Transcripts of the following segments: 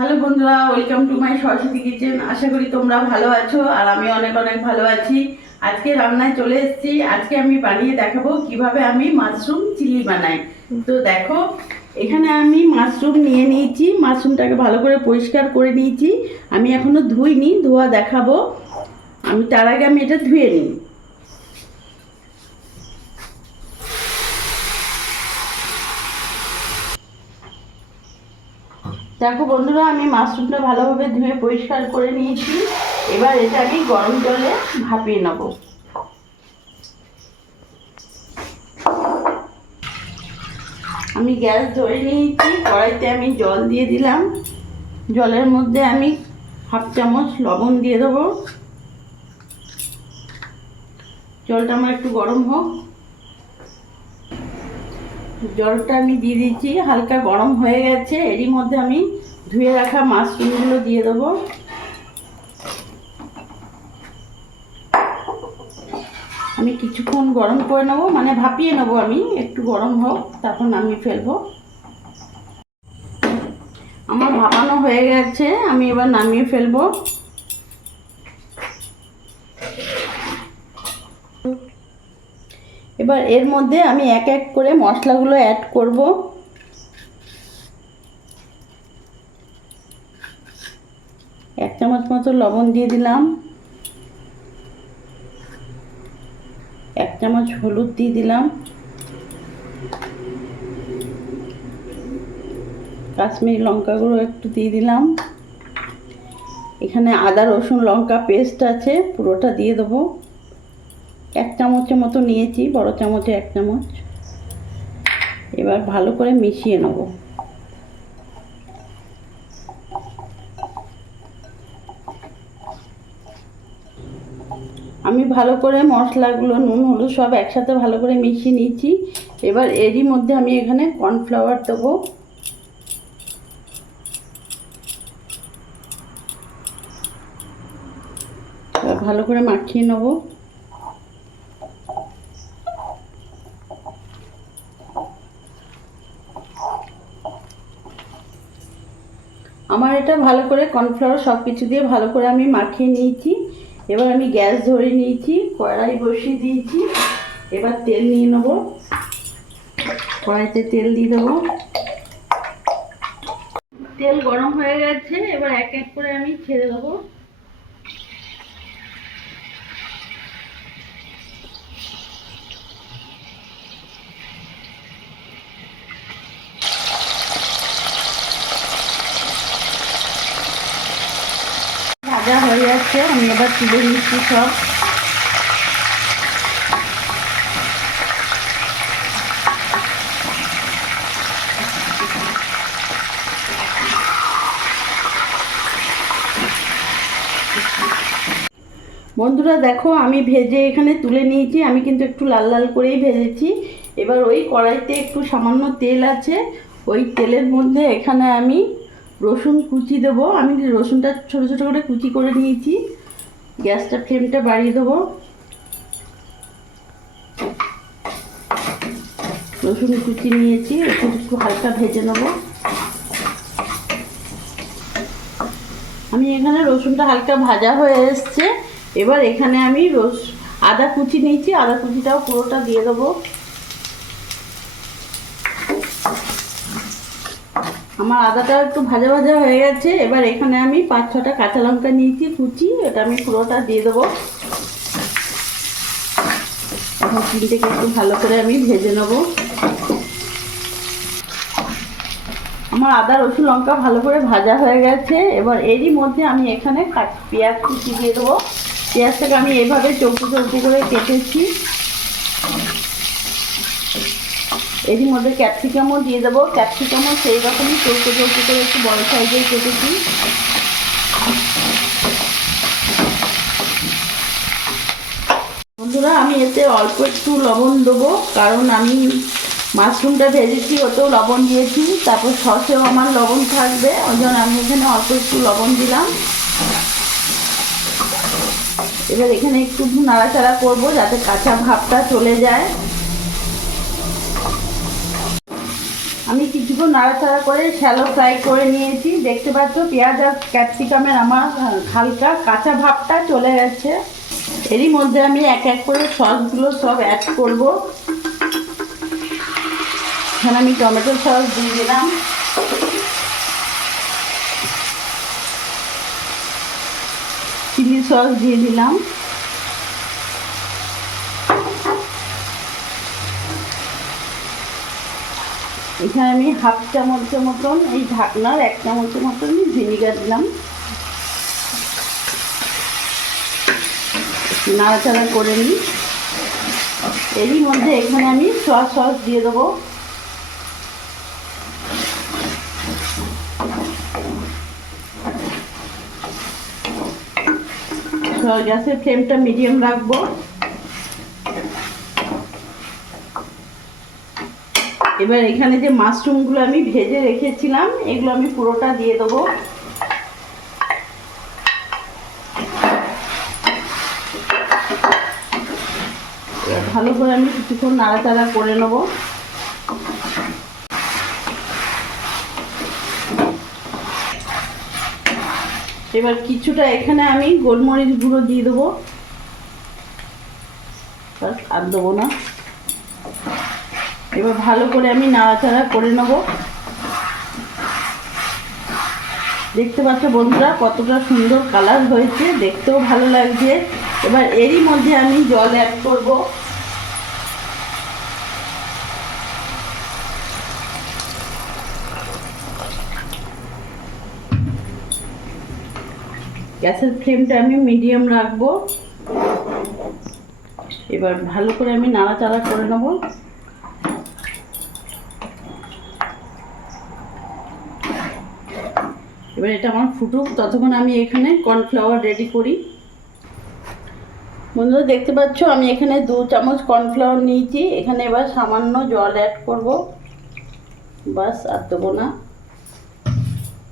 Hello বন্ধুরা, welcome to my Saraswati kitchen. আশা করি তোমরা ভালো আছো আর আমি অনেক অনেক ভালো আছি। আজকে রান্নায় চলে এসেছি। আজকে আমি বানিয়ে দেখাবো কিভাবে আমি মাশরুম চিলি বানাই। তো দেখো, এখানে আমি মাশরুম নিয়ে নিয়েছি। মাশরুমটাকে ভালো করে পরিষ্কার করে নিয়েছি। আমি এখনো ধুইনি, ধোয়া দেখাবো। তার আগে আমি এটা ধুয়ে নিই। দেখো বন্ধুরা, আমি মাশরুমটা ভালোভাবে ধুয়ে পরিষ্কার করে নিয়েছি। এবার এটা আমি গরম জলে ভাপিয়ে নেব। আমি গ্যাস ধরে নিয়েছি, কড়াইতে আমি জল দিয়ে দিলাম। জলের মধ্যে আমি হাফ চামচ লবণ দিয়ে দেবো। জলটা আমার একটু গরম হোক। জলটা আমি দিয়ে দিচ্ছি, হালকা গরম হয়ে গেছে। এরই মধ্যে আমি ধুয়ে রাখা মাশরুমগুলো দিয়ে দেবো। আমি কিছুক্ষণ গরম করে নেবো, মানে ভাপিয়ে নেবো। আমি একটু গরম হোক, তখন আমি ফেলবো। আমার ভাপানো হয়ে গেছে, আমি এবার নামিয়ে ফেলবো। এবার এর মধ্যে আমি এক এক করে মশলাগুলো অ্যাড করব। এক চামচ মতো লবণ দিয়ে দিলাম। এক চামচ হলুদ দিয়ে দিলাম। কাশ্মীরি লঙ্কা গুঁড়ো একটু দিয়ে দিলাম। এখানে আদা রসুন লঙ্কা পেস্ট আছে, পুরোটা দিয়ে দেবো। এক চামচের মতো নিয়েছি, বড় চামচে এক চামচ। এবার ভালো করে মিশিয়ে নেব। আমি ভালো করে মশলাগুলো, নুন হলুদ সব একসাথে ভালো করে মিশিয়ে নিয়েছি। এবার এরই মধ্যে আমি এখানে কর্নফ্লাওয়ার দেবো। ভালো করে মাখিয়ে নেব। আমার এটা ভালো করে কর্নফ্লাওয়ার সব কিছু দিয়ে ভালো করে আমি মাখিয়ে নিয়েছি। এবার আমি গ্যাস ধরে নিয়েছি, কড়াই বসিয়ে দিয়েছি। এবার তেল নিয়ে নেব। কড়াইতে তেল দিয়ে দেবো। তেল গরম হয়ে গেছে, এবার এক এক করে আমি ছেড়ে দেবো। ভাজা হয়ে যাচ্ছে, আমি এবার তুলে নিচ্ছি সব। বন্ধুরা দেখো, আমি ভেজে এখানে তুলে নিয়েছি। আমি কিন্তু একটু লাল লাল করেই ভেজেছি। এবার ওই কড়াইতে একটু সামান্য তেল আছে, ওই তেলের মধ্যে এখানে আমি রসুন কুচি দেবো। আমি রসুনটা ছোটো ছোটো করে কুচি করে নিয়েছি। গ্যাসটা ফ্লেমটা বাড়িয়ে দেবো। রসুন কুচি নিয়েছি, একটু হালকা ভেজে নেব। আমি এখানে রসুনটা হালকা ভাজা হয়ে এসছে। এবার এখানে আমি আদা কুচি নিয়েছি, আদা কুচিটাও পুরোটা দিয়ে দেবো। আমার আদাটা একটু ভাজা ভাজা হয়ে গেছে। এবার এখানে আমি 5-6টা কাঁচা লঙ্কা নিয়েছি কুচি, এটা আমি পুরোটা দিয়ে দেবো। এখন চিনিটাকে একটু ভালো করে আমি ভেজে নেব। আমার আদা রসুন লঙ্কা ভালো করে ভাজা হয়ে গেছে। এবার এরই মধ্যে আমি এখানে পেঁয়াজ কুচি দিয়ে দেবো। পেঁয়াজটাকে আমি এইভাবে চৌকো চৌকো করে কেটেছি। এরই মধ্যে ক্যাপসিকামও দিয়ে দেবো। ক্যাপসিকামও সেই রকমই চৌকো চৌকো করে একটু বড় সাইজের কেটেছি। বন্ধুরা, আমি এতে অল্প একটু লবণ দেবো, কারণ আমি মাশরুমটা ভেজেছি, ওতেও লবণ দিয়েছি। তারপর সসেও আমার লবণ থাকবে, ওই জন্য আমি এখানে অল্প একটু লবণ দিলাম। এবার এখানে একটু নাড়াচাড়া করবো যাতে কাঁচা ভাবটা চলে যায়। আমি কিছুক্ষণ নাড়াচাড়া করে শ্যালো ফ্রাই করে নিয়েছি। দেখতে পাচ্ছ পেঁয়াজ আর ক্যাপসিকামের আমার হালকা কাঁচা ভাবটা চলে গেছে। এরই মধ্যে আমি এক এক করে সসগুলো সব অ্যাড করব। এখানে আমি টমেটো সস দিয়ে দিলাম, চিলি সস দিয়ে দিলাম, এখানে আমি হাফ চামচের মতন এই ঢাকনার 1 চামচের মতন ভিনিগার দিলাম। নাড়াচাড়া করে নিই। এরই মধ্যে এখানে আমি সয়া সস দিয়ে দেবো। গ্যাসের ফ্লেমটা মিডিয়াম রাখবো। এবার এখানে যে মাশরুমগুলো আমি ভেজে রেখেছিলাম এগুলো আমি পুরোটা দিয়ে দেবো। ভালো করে আমি কিছুক্ষণ নাড়াচাড়া করে নেব। এবার কিছুটা এখানে আমি গোলমরিচ গুঁড়ো দিয়ে দেবো, আর দেবো না। এবার ভালো করে আমি নাড়াচাড়া করে নেব। দেখতে পাচ্ছ বন্ধুরা কতটা সুন্দর কালার হয়েছে, দেখতেও ভালো লাগছে। এবার এরই মধ্যে আমি জল অ্যাড করব। গ্যাসের ফ্লেমটা আমি মিডিয়াম রাখবো। এবার ভালো করে আমি নাড়াচাড়া করে নেব। এবার এটা আমার ফুটুক, ততক্ষণ আমি এখানে কর্নফ্লাওয়ার রেডি করি। বন্ধুরা দেখতে পাচ্ছ আমি এখানে 2 চামচ কর্নফ্লাওয়ার নিয়েছি। এখানে এবার সামান্য জল অ্যাড করব, বাস, আর দেবো না।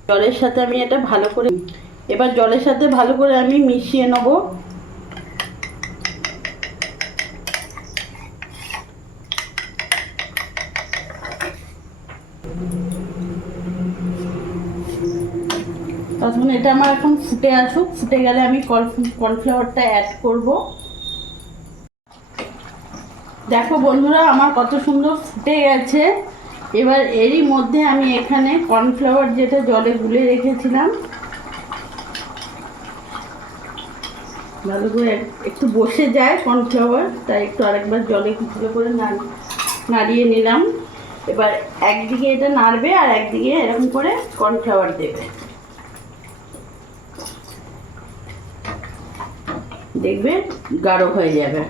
জলের সাথে আমি এটা ভালো করে, এবার জলের সাথে ভালো করে আমি মিশিয়ে নেব। তখন এটা আমার এখন ফুটে আসুক, ফুটে গেলে আমি কর্নফ্লাওয়ারটা অ্যাড করব। দেখো বন্ধুরা আমার কত সুন্দর ফুটে গেছে। এবার এরই মধ্যে আমি এখানে কর্নফ্লাওয়ার যেটা জলে গুলে রেখেছিলাম, ভালো করে একটু বসে যায় কর্নফ্লাওয়ার, তাই একটু আরেকবার জলে কিছুটা করে নাড়িয়ে নিলাম। এবার একদিকে এটা নাড়বে আর একদিকে এরকম করে কর্নফ্লাওয়ার দেবে, দেখবে গাঢ় হয়ে যাবে।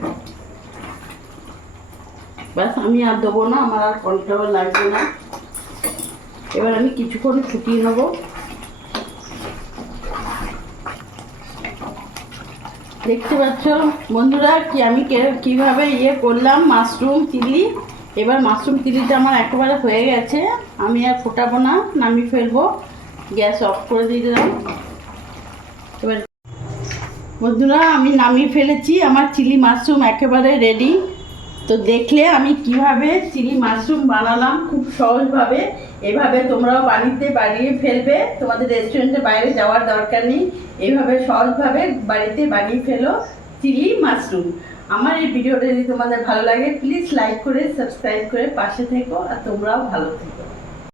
ব্যাস, আমি আর দেবো না, আমার আর কর্নফ্লাওয়ার লাগবে না। এবার আমি কিছুক্ষণ ফুটিয়ে নেব। দেখতে পাচ্ছ বন্ধুরা কি আমি কিভাবে করলাম মাশরুম চিলি। এবার মাশরুম চিলিটা আমার একেবারে হয়ে গেছে, আমি আর ফোটাবো না, নামিয়ে ফেলবো। গ্যাস অফ করে দিয়ে দিলাম। এবার বন্ধুরা আমি নামিয়ে ফেলেছি, আমার চিলি মাশরুম একেবারে রেডি। তো দেখলে আমি কিভাবে চিলি মাশরুম বানালাম খুব সহজভাবে। এভাবে তোমরাও বানিয়ে ফেলবে, তোমাদের রেস্টুরেন্টের বাইরে যাওয়ার দরকার নেই। এইভাবে সহজভাবে বাড়িতে বানিয়ে ফেলো চিলি মাশরুম। আমার এই ভিডিওটা যদি তোমাদের ভালো লাগে প্লিজ লাইক করে সাবস্ক্রাইব করে পাশে থেকো, আর তোমরাও ভালো থেকো।